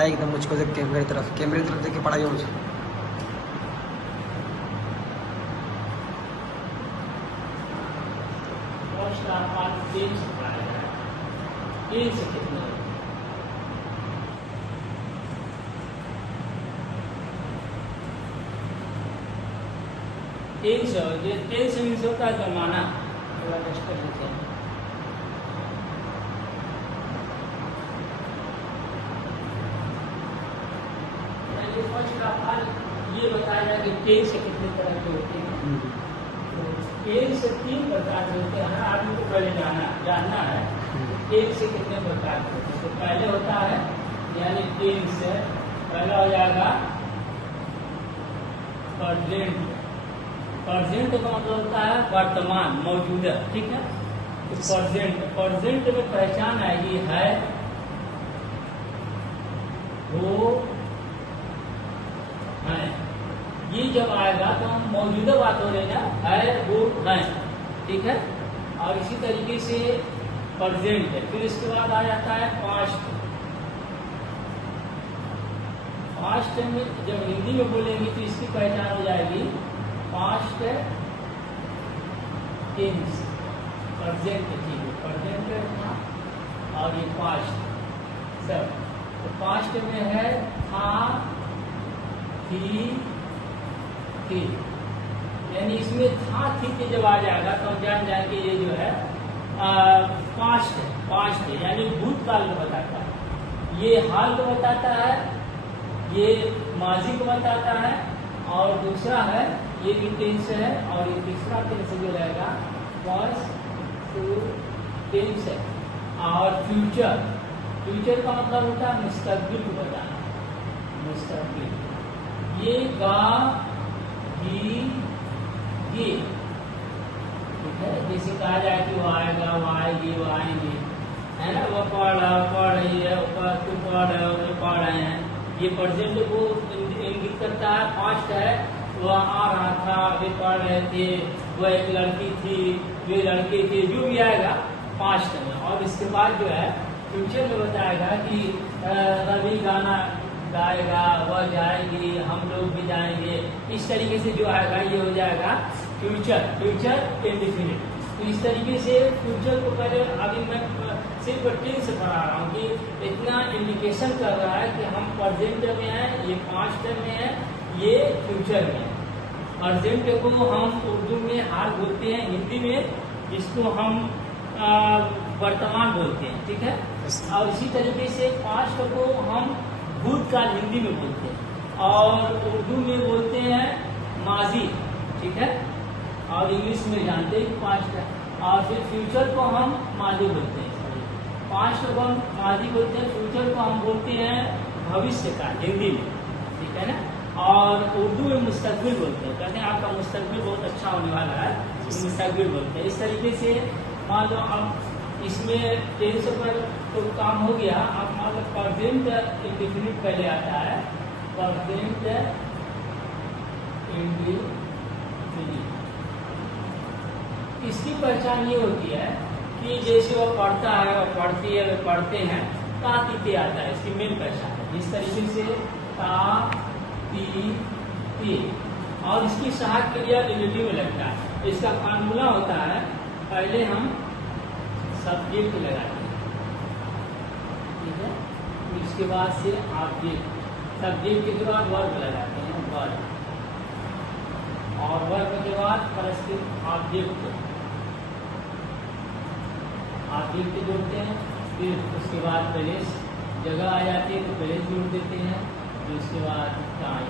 पढ़ाई एकदम मुझको देख के मेरी तरफ देख के पढ़ाई हो मुझे। टेंस मीन्स होता है जमाना। थोड़ा टेस्ट कर लेते हैं। ये बताया जाए कि टेंस कितने तरह के होते हैं। टेंस से 3 प्रकार के होते हैं। आदमी को पहले जानना है टेंस से कितने प्रकार के होते हैं। तो पहले होता है यानी टेंस पहला हो जाएगा प्रेजेंट। प्रेजेंट का मतलब होता है वर्तमान, मौजूदा। ठीक है, तो प्रेजेंट में पहचान आएगी है, वो है। ये जब आएगा तो हम मौजूदा बात हो रही ना, है वो है। ठीक है, और इसी तरीके से प्रेजेंट है। फिर इसके बाद आ जाता है पास्ट। पास्ट में जब हिंदी में बोलेंगे तो इसकी पहचान हो जाएगी पास्ट टेंस। प्रेजेंट ठीक है, प्रेजेंट और ये पास्ट सब। तो पास्ट में है था, थी, यानी इसमें था थी के जब आ जाएगा तो हम जान जाएंगे ये जो है पास्ट है, यानी भूतकाल को बताता है। ये हाल को बताता है, ये माजी को बताता है, और दूसरा है ये भी टेंस है, और ये तीसरा टेंस जो रहेगा पास्ट टेंस है। और फ्यूचर का मतलब होता है मुस्तकबिल को बताना, मुस्तकबिल। ये गा ये ठीक है, जैसे कहा जाए कि वो आएगा, वो आएगी, वो आएंगे, है ना। वो पढ़ रही है, तू पढ़ रहे हो, वो पढ़ रहे हैं। ये प्रेजेंट को इंगित करता है। पास्ट है, वह आ रहा था, वे पढ़ रहे थे, वह एक लड़की थी, वे लड़के थे, जो भी आएगा पास्ट में। और इसके बाद जो है फ्यूचर में बताएगा कि रवि गाना गाएगा, वह जाएगी, हम लोग भी जाएंगे। इस तरीके से जो आएगा ये हो जाएगा फ्यूचर इंडेफिनिट। तो इस तरीके से फ्यूचर को पहले अभी मैं सिर्फ टेंस से पढ़ा रहा हूँ कि इतना इंडिकेशन कर रहा है कि हम प्रेजेंट में हैं, ये पास्ट में है, ये फ्यूचर में है। प्रेजेंट को हम उर्दू में हाल बोलते हैं, हिंदी में इसको हम वर्तमान बोलते हैं। ठीक है, और इसी तरीके से पास्ट को हम भूतकाल हिंदी में बोलते हैं, और उर्दू में बोलते हैं माजी। ठीक है, और इंग्लिश में जानते हैं कि पास्ट है। और फिर फ्यूचर को हम माजी बोलते हैं, पास्ट को हम माजी बोलते हैं, फ्यूचर को हम बोलते हैं भविष्य का हिंदी में। ठीक है ना, और उर्दू में मुस्तकबिल बोलते हैं। कहते हैं आपका मुस्तकबिल बहुत अच्छा होने वाला है, मुस्तकबिल बोलते हैं। इस तरीके से मान लो अब इसमें टेंस पर तो काम हो गया। अब मान लो प्रेजेंट इंडेफिनिट पहले आता है, प्रेजेंट इंडेफिनिट। इसकी पहचान ये होती है कि जैसे वो पढ़ता है, वो पढ़ती है, वे पढ़ते हैं, ता ती ते आता है, इसकी मेन पहचान है। इस तरीके से ता ती ते, और इसकी सहायक क्रिया रिलेटिव में लगता है। इसका फार्मूला होता है, पहले हम सब्जेक्ट लगाते हैं, ठीक है, इसके बाद से ऑब्जेक्ट, सब्जेक्ट के बाद वर्ब लगाते हैं, वर्ब, और वर्ब के बाद परस्पर ऑब्जेक्ट जोड़ते हैं। फिर उसके बाद प्लेस जगह आ जाती है तो प्लेस जोड़ देते हैं। फिर उसके बाद टाइम,